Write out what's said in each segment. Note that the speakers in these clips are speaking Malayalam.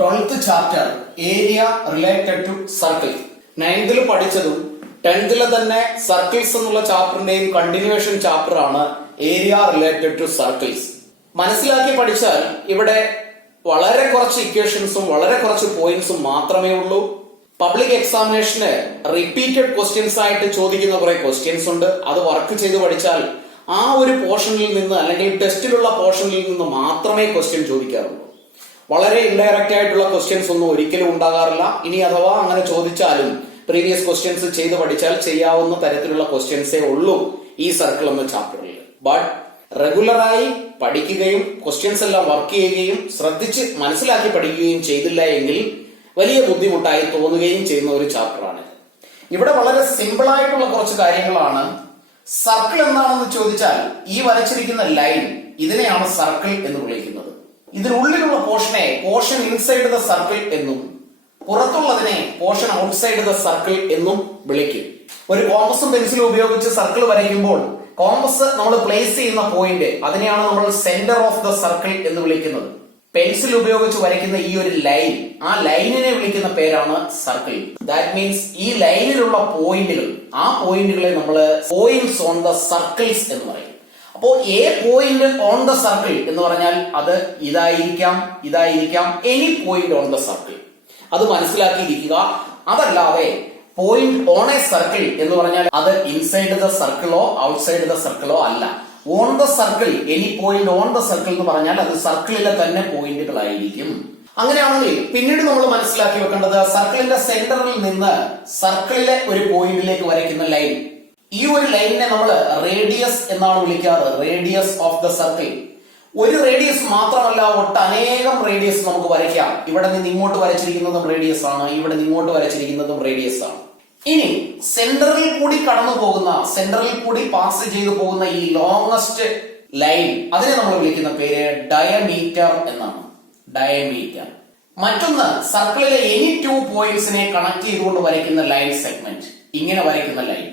12th chapter area related to circle. 9th പഠിച്ചതും 10th തന്നെ സർക്കിൾസ് എന്നുള്ള ചാപ്റ്ററിന്റെയും കണ്ടിന്യൂവേഷൻ ചാപ്റ്റർ ആണ് ഏരിയ റിലേറ്റഡ് ടു സർക്കിൾസ്. മനസ്സിലാക്കി പഠിച്ചാൽ ഇവിടെ വളരെ കുറച്ച് ഇക്വേഷൻസും വളരെ കുറച്ച് പോയിന്റ്സും മാത്രമേ ഉള്ളൂ. പബ്ലിക് എക്സാമിനേഷന് റിപ്പീറ്റഡ് ക്വസ്റ്റ്യൻസ് ആയിട്ട് ചോദിക്കുന്ന കുറെ ക്വസ്റ്റ്യൻസ് ഉണ്ട്. അത് വർക്ക് ചെയ്ത് പഠിച്ചാൽ ആ ഒരു പോർഷനിൽ നിന്ന് അല്ലെങ്കിൽ ടെസ്റ്റിലുള്ള പോർഷനിൽ നിന്ന് മാത്രമേ ക്വസ്റ്റ്യൻ ചോദിക്കാറുള്ളൂ. വളരെ ഇൻഡയറക്റ്റ് ആയിട്ടുള്ള ക്വസ്റ്റ്യൻസ് ഒന്നും ഒരിക്കലും ഉണ്ടാകാറില്ല. ഇനി അഥവാ അങ്ങനെ ചോദിച്ചാലും പ്രീവിയസ് ക്വസ്റ്റ്യൻസ് ചെയ്ത് പഠിച്ചാൽ ചെയ്യാവുന്ന തരത്തിലുള്ള ക്വസ്റ്റ്യൻസേ ഉള്ളൂ ഈ സർക്കിൾ എന്ന ചാപ്റ്ററിൽ. ബട്ട് റെഗുലറായി പഠിക്കുകയും ക്വസ്റ്റ്യൻസ് എല്ലാം വർക്ക് ചെയ്യുകയും ശ്രദ്ധിച്ച് മനസ്സിലാക്കി പഠിക്കുകയും ചെയ്തില്ല എങ്കിൽ വലിയ ബുദ്ധിമുട്ടായി തോന്നുകയും ചെയ്യുന്ന ഒരു ചാപ്റ്ററാണ്. ഇവിടെ വളരെ സിമ്പിൾ ആയിട്ടുള്ള കുറച്ച് കാര്യങ്ങളാണ്. സർക്കിൾ എന്താണെന്ന് ചോദിച്ചാൽ ഈ വരച്ചിരിക്കുന്ന ലൈൻ ഇതിനെയാണ് സർക്കിൾ എന്ന് വിളിക്കുന്നത്. ഇതിനുള്ളിലുള്ള പോർഷനെ പോർഷൻ ഇൻസൈഡ് ദ സർക്കിൾ എന്നും പുറത്തുള്ളതിനെ പോർഷൻ ഔട്ട്സൈഡ് ദ സർക്കിൾ എന്നും വിളിക്കും. ഒരു കോമ്പസും പെൻസിലും ഉപയോഗിച്ച് സർക്കിൾ വരയ്ക്കുമ്പോൾ കോമ്പസ് നമ്മൾ പ്ലേസ് ചെയ്യുന്ന പോയിന്റ് അതിനെയാണ് നമ്മൾ സെന്റർ ഓഫ് ദ സർക്കിൾ എന്ന് വിളിക്കുന്നത്. പെൻസിൽ ഉപയോഗിച്ച് വരയ്ക്കുന്ന ഈ ഒരു ലൈൻ, ആ ലൈനിനെ വിളിക്കുന്ന പേരാണ് സർക്കിൾ. ദാറ്റ് മീൻസ് ഈ ലൈനിലുള്ള പോയിന്റുകൾ, ആ പോയിന്റുകളെ നമ്മൾ പോയിന്റ്സ് ഓൺ ദ സർക്കിൾസ് എന്ന് പറയും. അപ്പോ a point on the circle എന്ന് പറഞ്ഞാൽ അത് ഇതായിരിക്കാം any point on the circle. അത് മനസ്സിലാക്കിയിരിക്കുക. അതല്ലാതെ പോയിന്റ് ഓൺ എ സർക്കിൾ എന്ന് പറഞ്ഞാൽ അത് ഇൻസൈഡ് ദ സർക്കിളോ ഔട്ട്സൈഡ് ദ സർക്കിളോ അല്ല. On the circle, any point on the circle എന്ന് പറഞ്ഞാൽ അത് സർക്കിളിലെ തന്നെ പോയിന്റുകളായിരിക്കും. അങ്ങനെയാണെങ്കിൽ പിന്നീട് നമ്മൾ മനസ്സിലാക്കി വെക്കേണ്ടത് സർക്കിളിന്റെ സെന്ററിൽ നിന്ന് സർക്കിളിലെ ഒരു പോയിന്റിലേക്ക് വരയ്ക്കുന്ന ലൈൻ, ഈ ഒരു ലൈനിനെ നമ്മൾ റേഡിയസ് എന്നാണ് വിളിക്കാറ്. Radius of the circle. ഒരു റേഡിയസ് മാത്രമല്ല, ഒട്ടനേകം റേഡിയസ് നമുക്ക് വരയ്ക്കാം. ഇവിടെ നിന്ന് ഇങ്ങോട്ട് വരച്ചിരിക്കുന്നതും റേഡിയസ് ആണ്, ഇവിടെ നിന്ന് ഇങ്ങോട്ട് വരച്ചിരിക്കുന്നതും റേഡിയസ് ആണ്. ഇനി സെന്ററിൽ കൂടി കടന്നു പോകുന്ന, സെന്ററിൽ കൂടി പാസ് ചെയ്തു പോകുന്ന ഈ ലോങ്സ്റ്റ് ലൈൻ, അതിനെ നമ്മൾ വിളിക്കുന്ന പേര് ഡയമീറ്റർ എന്നാണ്. ഡയമീറ്റർ. മറ്റൊന്ന് സർക്കിളിലെ എനി 2 പോയിന്റ്സിനെ കണക്ട് ചെയ്തുകൊണ്ട് വരയ്ക്കുന്ന ലൈൻ സെഗ്മെന്റ്, ഇങ്ങനെ വരയ്ക്കുന്ന ലൈൻ,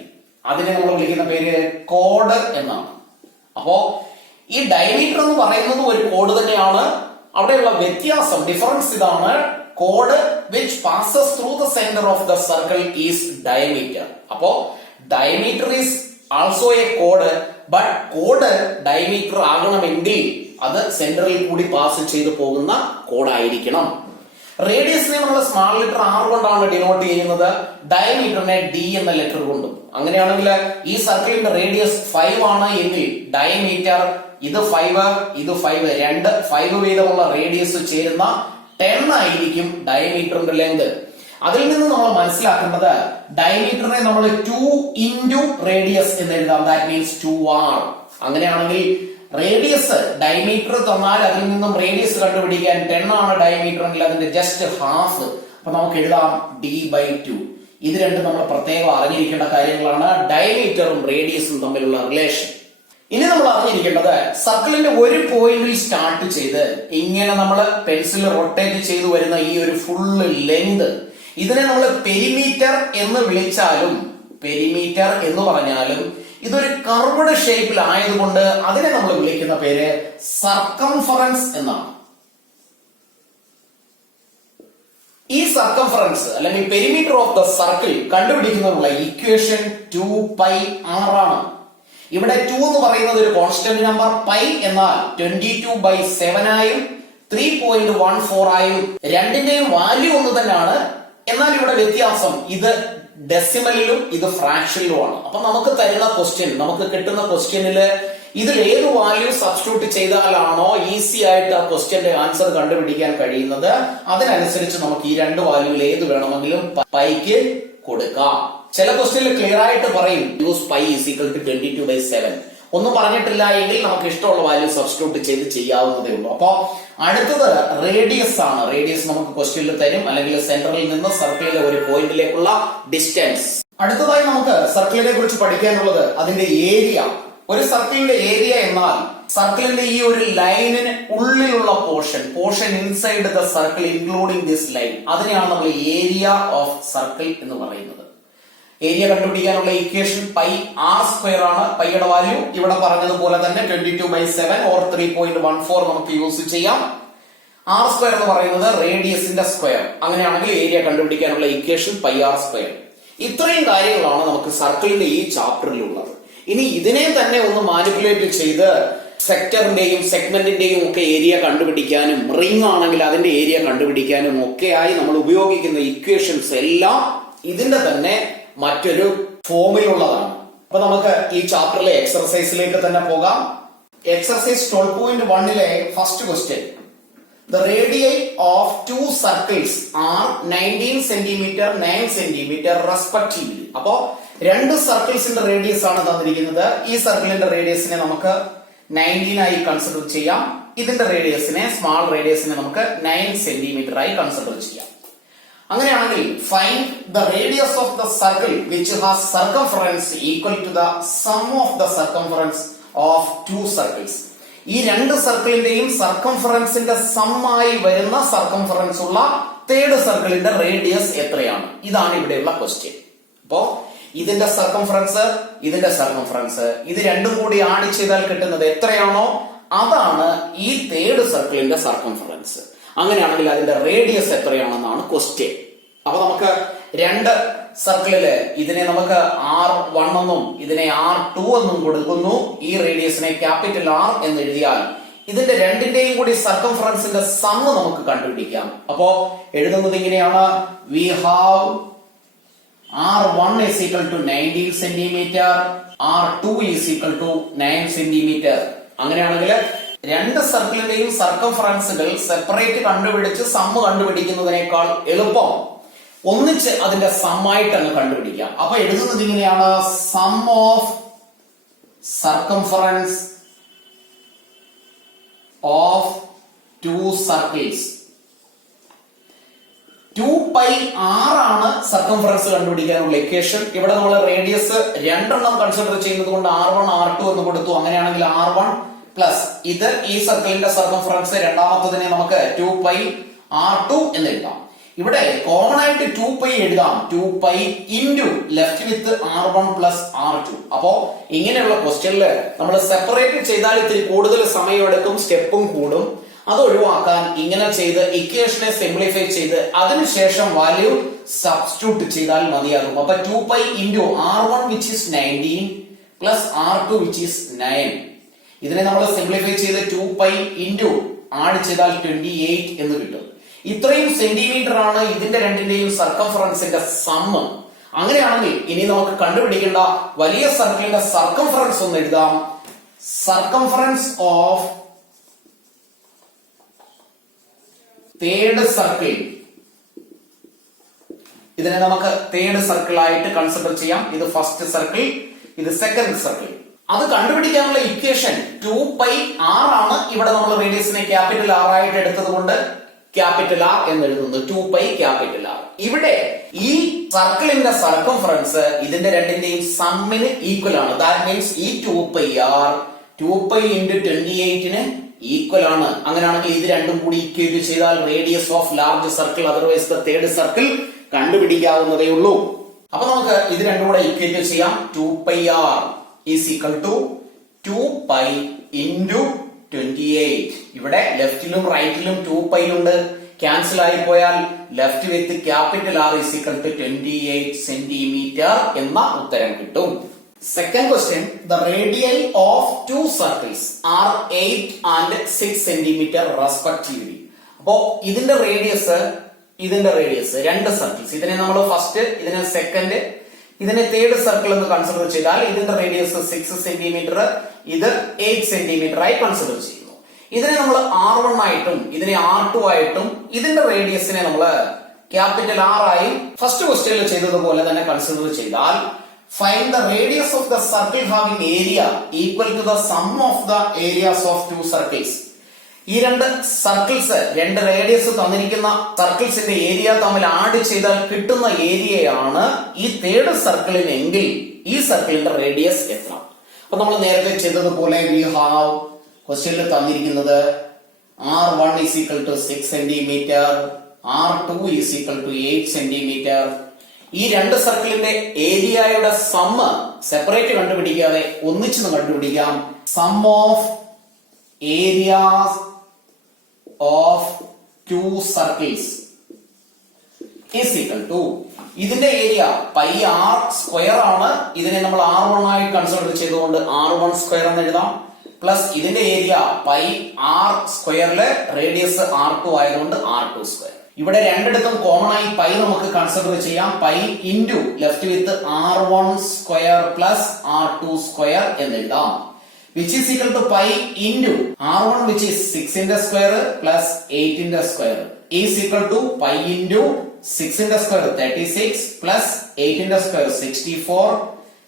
അതിനെ നമ്മൾ വിളിക്കുന്ന പേര് കോഡ് എന്നാണ്. അപ്പോ ഈ ഡയമീറ്റർ എന്ന് പറയുന്നത് ഒരു കോഡ് തന്നെയാണ്. അവിടെയുള്ള വ്യത്യാസം, ഡിഫറൻസ് ഇതാണ്. Code which passes through the centre of the circle is diameter. അപ്പോ diameter is also A code. But code diameter ആകണമെങ്കിൽ അത് സെന്ററിൽ കൂടി പാസ് ചെയ്തു പോകുന്ന കോഡായിരിക്കണം. റേഡിയസിനെ നമ്മൾ സ്മാൾ ലെറ്റർ R കൊണ്ടാണ് ഡിനോട്ട് ചെയ്യുന്നത്, ഡയമീറ്ററിനെ D എന്ന ലെറ്റർ കൊണ്ടും. അങ്ങനെയാണെങ്കിൽ ഈ സർക്കിളിന്റെ റേഡിയസ് 5 ആണ് എങ്കിൽ ഡയമീറ്റർ ഇത് 5, ഇത് 5, രണ്ട് 5 വീതമുള്ള റേഡിയസ് ചേരുന്ന 10 ആയിരിക്കും ഡയമീറ്ററിന്റെ ലെങ്ത്. അതിൽ നിന്ന് നമ്മൾ മനസ്സിലാക്കേണ്ടത് ഡയമീറ്ററിനെ നമ്മൾ 2 into റേഡിയസ് എന്ന് എഴുതാം. That means 2R. അങ്ങനെയാണെങ്കിൽ റേഡിയസ് ഡയമീറ്റർ തന്നാൽ അതിൽ നിന്നും റേഡിയസ് കണ്ടുപിടിക്കാൻ 10 ആണ് ഡയമീറ്റർ എങ്കിൽ അതിന്റെ ജസ്റ്റ് ഹാഫ്. അപ്പൊ നമുക്ക് എഴുതാം D/2. ഇത് രണ്ടും നമ്മൾ പ്രത്യേകം അറിഞ്ഞിരിക്കേണ്ട കാര്യങ്ങളാണ്, ഡയമീറ്ററും റേഡിയസും തമ്മിലുള്ള റിലേഷൻ. ഇനി നമ്മൾ അറിഞ്ഞിരിക്കേണ്ടത് സർക്കിളിന്റെ ഒരു പോയിന്റിൽ സ്റ്റാർട്ട് ചെയ്ത് ഇങ്ങനെ നമ്മൾ പെൻസിൽ റൊട്ടേറ്റ് ചെയ്തു വരുന്ന ഈ ഒരു ഫുള്ള് ലെങ്ത്, ഇതിനെ നമ്മൾ പെരിമീറ്റർ എന്ന് വിളിച്ചാലും പെരിമീറ്റർ എന്ന് പറഞ്ഞാലും ഇതൊരു കർവ്ഡ് ഷേപ്പിൽ ആയതുകൊണ്ട് അതിനെ നമ്മൾ വിളിക്കുന്ന പേര് സർക്കംഫറൻസ് എന്നാണ്. ഈ സർക്കംഫറൻസ് അല്ലെങ്കിൽ പെരിമീറ്റർ ഓഫ് ദ സർക്കിൾ കണ്ടുപിടിക്കുന്നതിനുള്ള ഇക്വേഷൻ 2πr ആണ്. ഇവിടെ 2 എന്ന് പറയുന്നത് ഒരു കോൺസ്റ്റന്റ് നമ്പർ, പൈ എന്നാൽ 22/7 ആയും 3.14 ആയും രണ്ടിന്റെയും വാല്യൂ ഒന്ന് തന്നെയാണ്. എന്നാൽ ഇവിടെ വ്യത്യാസം, ഇത് ഡെസിമലിലും ഇത് ഫ്രാക്ഷനിലുമാണ്. അപ്പൊ നമുക്ക് തരുന്ന ക്വസ്റ്റ്യൻ, നമുക്ക് കിട്ടുന്ന ക്വസ്റ്റ്യനില് ഇതിൽ ഏത് വാല്യൂ സബ്സ്റ്റിറ്റ്യൂട്ട് ചെയ്താലാണോ ഈസി ആയിട്ട് ആ ക്വസ്റ്റ്യന്റെ ആൻസർ കണ്ടുപിടിക്കാൻ കഴിയുന്നത്, അതിനനുസരിച്ച് നമുക്ക് ഈ രണ്ട് വാല്യൂവിൽ ഏത് വേണമെങ്കിലും പൈക്ക് കൊടുക്കാം. ചില ക്വസ്റ്റ്യനിൽ ക്ലിയർ ആയിട്ട് പറയും use pi is equal to 22/7. ഒന്നും പറഞ്ഞിട്ടില്ല എങ്കിൽ നമുക്ക് ഇഷ്ടമുള്ള വാല്യൂ സബ്സ്റ്റിറ്റ്യൂട്ട് ചെയ്ത് ചെയ്യാവുന്നതേ ഉള്ളൂ. അപ്പൊ അടുത്തത് റേഡിയസ് ആണ്. റേഡിയസ് നമുക്ക് ക്വസ്റ്റ്യനിൽ തരും, അല്ലെങ്കിൽ സെന്ററിൽ നിന്ന് സർക്കിളിലെ ഒരു പോയിന്റിലേക്കുള്ള ഡിസ്റ്റൻസ്. അടുത്തതായി നമുക്ക് സർക്കിളിനെ കുറിച്ച് പഠിക്കാനുള്ളത് അതിന്റെ ഏരിയ. ഒരു സർക്കിളിന്റെ ഏരിയ എന്നാൽ സർക്കിളിന്റെ ഈ ഒരു ലൈനിന് ഉള്ളിലുള്ള portion inside the circle including this line, അതിനെയാണ് നമ്മൾ ഏരിയ ഓഫ് സർക്കിൾ എന്ന് പറയുന്നത്. ഏരിയ കണ്ടുപിടിക്കാനുള്ള ഇക്വേഷൻ πr² ആണ്. പൈയുടെ വാല്യൂ ഇവിടെ പറഞ്ഞതുപോലെ തന്നെ 22/7 or 3.14 നമുക്ക് യൂസ് ചെയ്യാം. ആർ സ്ക്വയർ എന്ന് പറയുന്നത് റേഡിയസിന്റെ സ്ക്വയർ. അങ്ങനെയാണെങ്കിൽ ഏരിയ കണ്ടുപിടിക്കാനുള്ള ഇക്വേഷൻ പൈ ആർ സ്ക്വയർ. ഇത്രയും കാര്യങ്ങളാണ് നമുക്ക് സർക്കിളിന്റെ ഈ ചാപ്റ്ററിലുള്ളത്. ഇനി ഇതിനെ തന്നെ ഒന്ന് മാനിപ്പുലേറ്റ് ചെയ്ത് സെക്ടറിന്റെയും സെഗ്മെന്റിന്റെയും ഒക്കെ ഏരിയ കണ്ടുപിടിക്കാനും റിംഗ് ആണെങ്കിൽ അതിന്റെ ഏരിയ കണ്ടുപിടിക്കാനും ഒക്കെയായി നമ്മൾ ഉപയോഗിക്കുന്ന ഇക്വേഷൻസ് എല്ലാം ഇതിന്റെ തന്നെ മറ്റൊരു ഫോമിലുള്ളതാണ്. അപ്പൊ നമുക്ക് ഈ ചാപ്റ്ററിലെ എക്സർസൈസിലേക്ക് തന്നെ പോകാം. Exercise 12.1 first question. The radii of two circles are 19 cm, 9 cm respectively. അപ്പോ രണ്ട് സർക്കിൾസിന്റെ റേഡിയസ് ആണ് തന്നിരിക്കുന്നത്. ഈ സർക്കിളിന്റെ റേഡിയസിനെ നമുക്ക് 19 ആയി കൺസിഡർ ചെയ്യാം. ഇതിന്റെ റേഡിയസിനെ സ്മാൾ റേഡിയസിനെ നമുക്ക് 9 സെന്റിമീറ്റർ ആയി കൺസിഡർ ചെയ്യാം. അങ്ങനെയാണെങ്കിൽ find the radius of the circle which has circumference equal to the sum of the circumference of two circles. ഈ രണ്ട് സർക്കിളിന്റെയും സർക്കംഫറൻസിന്റെ സമ്മായി വരുന്ന സർക്കംഫറൻസ് ഉള്ള തേർഡ് സർക്കിളിന്റെ റേഡിയസ് എത്രയാണ്? ഇതാണ് ഇവിടെയുള്ള ക്വസ്റ്റ്യൻ. അപ്പോ ഇതിന്റെ സർക്കംഫറൻസ്, ഇതിന്റെ സർക്കംഫറൻസ്, ഇത് രണ്ടും കൂടി ആഡ് ചെയ്താൽ കിട്ടുന്നത് എത്രയാണോ അതാണ് ഈ തേർഡ് സർക്കിളിന്റെ സർക്കംഫറൻസ്. അങ്ങനെയാണെങ്കിൽ അതിന്റെ റേഡിയസ് എത്രയാണെന്നാണ് ക്വസ്റ്റ്യൻ. അപ്പൊ നമുക്ക് രണ്ട് സർക്കിളില് ഇതിനെ നമുക്ക് R1 എന്നും ഇതിനെ R2 എന്നും കൊടുക്കുന്നു. ഈ റേഡിയസിനെ ക്യാപിറ്റൽ R എന്ന് എഴുതിയാൽ ഇതിന്റെ രണ്ടിന്റെയും കൂടി സർക്കംഫറൻസിന്റെ സം നമുക്ക് കണ്ടുപിടിക്കാം. അപ്പോ എഴുതുന്നത് ഇങ്ങനെയാണ്: we have R1 is equal to 19 centimeter, R2 is equal to 9 centimeter. അങ്ങനെയാണെങ്കിൽ രണ്ട് സർക്കിളിന്റെയും സർക്കംഫറൻസുകൾ സെപ്പറേറ്റ് കണ്ടുപിടിച്ച് സമ്മ് കണ്ടുപിടിക്കുന്നതിനേക്കാൾ എളുപ്പം ഒന്നിച്ച് അതിന്റെ സമ്മായിട്ട് അങ്ങ് കണ്ടുപിടിക്കാം. അപ്പൊ എഴുതുന്നത് ഇങ്ങനെയാണ്: sum of circumference of two circles. 2πr ആണ് സർക്കംഫറൻസ് കണ്ടുപിടിക്കാനുള്ള ഇക്വേഷൻ. ഇവിടെ നമ്മൾ റേഡിയസ് രണ്ടെണ്ണം കൺസിഡർ ചെയ്യുന്നത് കൊണ്ട് R1 R2 എന്ന് കൊടുത്തു. അങ്ങനെയാണെങ്കിൽ R1 പ്ലസ് ഇത് ഈ സർക്കിളിന്റെ സർക്കംഫറൻസ്, രണ്ടാമത്തതിനെ നമുക്ക് 2πr2 എന്ന് എഴുതാം. ഇവിടെ കോമൺ ആയിട്ട് 2π എഴുതാം. 2π into left with R1 plus R2. അപ്പോ ഇങ്ങനെയുള്ള ക്വസ്റ്റ്യനില് നമ്മൾ സെപ്പറേറ്റ് ചെയ്താൽ ഇത്തിരി കൂടുതൽ സമയമെടുക്കും, സ്റ്റെപ്പും കൂടും. അത് ഒഴിവാക്കാൻ ഇങ്ങനെ ചെയ്ത് ഇക്വേഷനെ സിംപ്ലിഫൈ ചെയ്ത് അതിനുശേഷം വാല്യൂ സബ്സ്റ്റിറ്റ്യൂട്ട് ചെയ്താൽ മതിയാകും. അപ്പൊ 2π into R1 which is 19 plus R2 which is 9. ഇതിനെ നമ്മൾ സിംപ്ലിഫൈ ചെയ്ത് 2π ഇൻറ്റു ആഡ് ചെയ്താൽ 28 എന്ന് കിട്ടും. ഇത്രയും സെന്റിമീറ്റർ ആണ് ഇതിന്റെ രണ്ടിന്റെയും സർക്കംഫറൻസിന്റെ സമ്മ്. അങ്ങനെയാണെങ്കിൽ ഇനി നമുക്ക് കണ്ടുപിടിക്കേണ്ട വലിയ സർക്കിളിന്റെ സർക്കംഫറൻസ് ഒന്ന് എഴുതാം. Circumference of third circle. ഇതിനെ നമുക്ക് തേർഡ് സർക്കിൾ ആയിട്ട് കൺസിഡർ ചെയ്യാം. ഇത് ഫസ്റ്റ് സർക്കിൾ, ഇത് സെക്കൻഡ് സർക്കിൾ. അത് കണ്ടുപിടിക്കാനുള്ള ഇക്വേഷൻ 2πr ആണ്. ഇവിടെ നമ്മൾ റേഡിയസിനെ ക്യാപിറ്റൽ R ആയിട്ട് എടുത്തത് കൊണ്ട് ക്യാപിറ്റൽ R എന്ന് എഴുതുന്നു. 2π ക്യാപിറ്റൽ R. ഇവിടെ ഈ സർക്കിളിന്റെ സർക്കംഫറൻസ് ഇതിന്റെ രണ്ടിന്റെയും സമ്മിന് ഈക്വൽ ആണ്. ദാറ്റ് മീൻസ് ഈ 2πr 2π ഇൻറ്റു 28ന് ഈക്വൽ ആണ്. അങ്ങനെയാണെങ്കിൽ ഇത് രണ്ടും കൂടി ഈക്വൽ ചെയ്താൽ radius of large circle, otherwise the third circle കണ്ടുപിടിക്കാവുന്നതേ ഉള്ളൂ. അപ്പൊ നമുക്ക് ഇത് രണ്ടും കൂടെ ഈക്വൽ ചെയ്യാം. 2πr is equal to 2π into 28. ഇവിടെ ലെഫ്റ്റിലും റൈറ്റിലും 2π ഉണ്ട്. ക്യാൻസൽ ആയി പോയാൽ left with capital R is equal to 28 centimetre എന്ന ഉത്തരം കിട്ടും. Second question, the radii of two circles are 8 and 6 centimeter respectively. അപ്പോ ഇതിന്റെ റേഡിയസ് രണ്ട് സർക്കിൾസ്, ഇതിനെ നമ്മൾ ഫസ്റ്റ്, ഇതിനെ സെക്കൻഡ്, ഇതിനെ തേർഡ് സർക്കിൾ എന്ന് കൺസിഡർ ചെയ്താൽ ഇതിന്റെ റേഡിയസ് 6 സെന്റിമീറ്റർ, ഇത് 8 സെന്റിമീറ്റർ ആയി കൺസിഡർ ചെയ്യുന്നു. ഇതിനെ നമ്മൾ R1 ആയിട്ടും ഇതിനെ R2 ആയിട്ടും ഇതിന്റെ റേഡിയസിനെ നമ്മൾ ക്യാപിറ്റൽ R ആയി ഫസ്റ്റ് ക്വസ്റ്റ്യനിൽ ചെയ്തതുപോലെ തന്നെ കൺസിഡർ ചെയ്താൽ find the radius of the circle having area equal to the sum of the areas of two circles. ഈ രണ്ട് സർക്കിൾസ്, രണ്ട് റേഡിയസ് തന്നിരിക്കുന്ന സർക്കിൾസിന്റെ ഏരിയ തമ്മിൽ ആഡ് ചെയ്താൽ കിട്ടുന്ന ഏരിയയാണ് ഈ തേർഡ് സർക്കിളിനെങ്കിൽ ഈ സർക്കിളിന്റെ റേഡിയസ് എത്ര? അപ്പൊ നമ്മൾ നേരത്തെ ചെയ്തതുപോലെ വി ഹാവ് ക്വസ്റ്റ്യനിൽ തന്നിരിക്കുന്നത് R1 is equal to 6 centimeter, R2 is equal to 8 centimeter. ഈ രണ്ട് സർക്കിളിന്റെ ഏരിയയുടെ സമ്മ് സെപ്പറേറ്റ് കണ്ടുപിടിക്കാതെ ഒന്നിച്ചെന്ന് കണ്ടുപിടിക്കാം. Sum of areas of 2 circles is equal to ഇതിന്റെ ഏരിയ പൈ ആർ സ്ക്വയർ ആണ്. ഇതിനെ നമ്മൾ R1 ആയി കൺസിഡർ ചെയ്തുകൊണ്ട് R1 സ്ക്വയർ എന്ന് എഴുതാം. പ്ലസ് ഇതിന്റെ ഏരിയ പൈ ആർ സ്ക്വയറില് റേഡിയസ് R2 ആയതുകൊണ്ട് R2 സ്ക്വയർ. ഇവിടെ രണ്ടിടത്തും കോമൺ ആയി പൈ നമുക്ക് കൺസിഡർ ചെയ്യാം. Pi into left with R1 square plus R2 square എന്ന് എഴുതാം. Which is equal to pi into R1 which is 6 square plus 8 square is equal to pi into 6 square 36 plus 8 square 64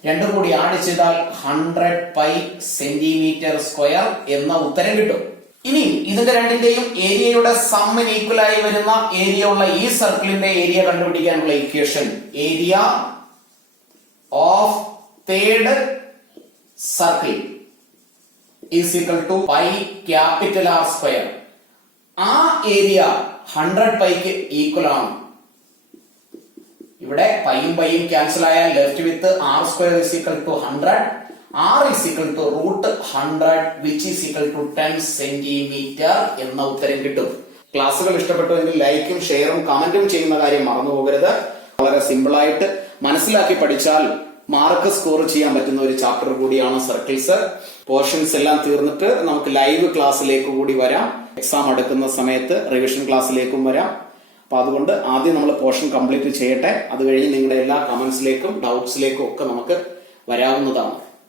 രണ്ടും കൂടി ആഡ് ചെയ്താൽ 100 പൈ സെന്റിമീറ്റർ സ്ക്വയർ എന്ന ഉത്തരം കിട്ടും. ഇനി ഇതിന്റെ രണ്ടിന്റെയും ഏരിയയുടെ സമ്മിന് ഈക്വൽ ആയി വരുന്ന ഏരിയ ഉള്ള ഈ സർക്കിളിന്റെ ഏരിയ കണ്ടുപിടിക്കാനുള്ള equation area of third circle is equal to pi capital R square. ആ ഏരിയ 100 പൈക്ക് ഈക്വൽ ആണ്. ഇവിടെ പൈയും പൈയും ക്യാൻസൽ ആയാൽ left with R square is equal to 100. R is equal to root 100 which is equal to 10 centimetre എന്ന ഉത്തരം കിട്ടും. ക്ലാസ്സുകൾ ഇഷ്ടപ്പെട്ടുവെങ്കിൽ ലൈക്കും ഷെയറും കമന്റും ചെയ്യുന്ന കാര്യം മറന്നു പോകരുത്. വളരെ സിമ്പിൾ ആയിട്ട് മനസ്സിലാക്കി പഠിച്ചാൽ മാർക്ക് സ്കോർ ചെയ്യാൻ പറ്റുന്ന ഒരു ചാപ്റ്റർ കൂടിയാണ് സർക്കിൾസ്. പോർഷൻസ് എല്ലാം തീർന്നിട്ട് നമുക്ക് ലൈവ് ക്ലാസ്സിലേക്ക് കൂടി വരാം. എക്സാം അടുക്കുന്ന സമയത്ത് റിവിഷൻ ക്ലാസ്സിലേക്കും വരാം. അപ്പൊ അതുകൊണ്ട് ആദ്യം നമ്മൾ പോർഷൻ കംപ്ലീറ്റ് ചെയ്യട്ടെ. അത് കഴിഞ്ഞ് നിങ്ങളുടെ എല്ലാ കമന്റ്സിലേക്കും ഡൗട്ട്സിലേക്കും ഒക്കെ നമുക്ക് വരാവുന്നതാണ്.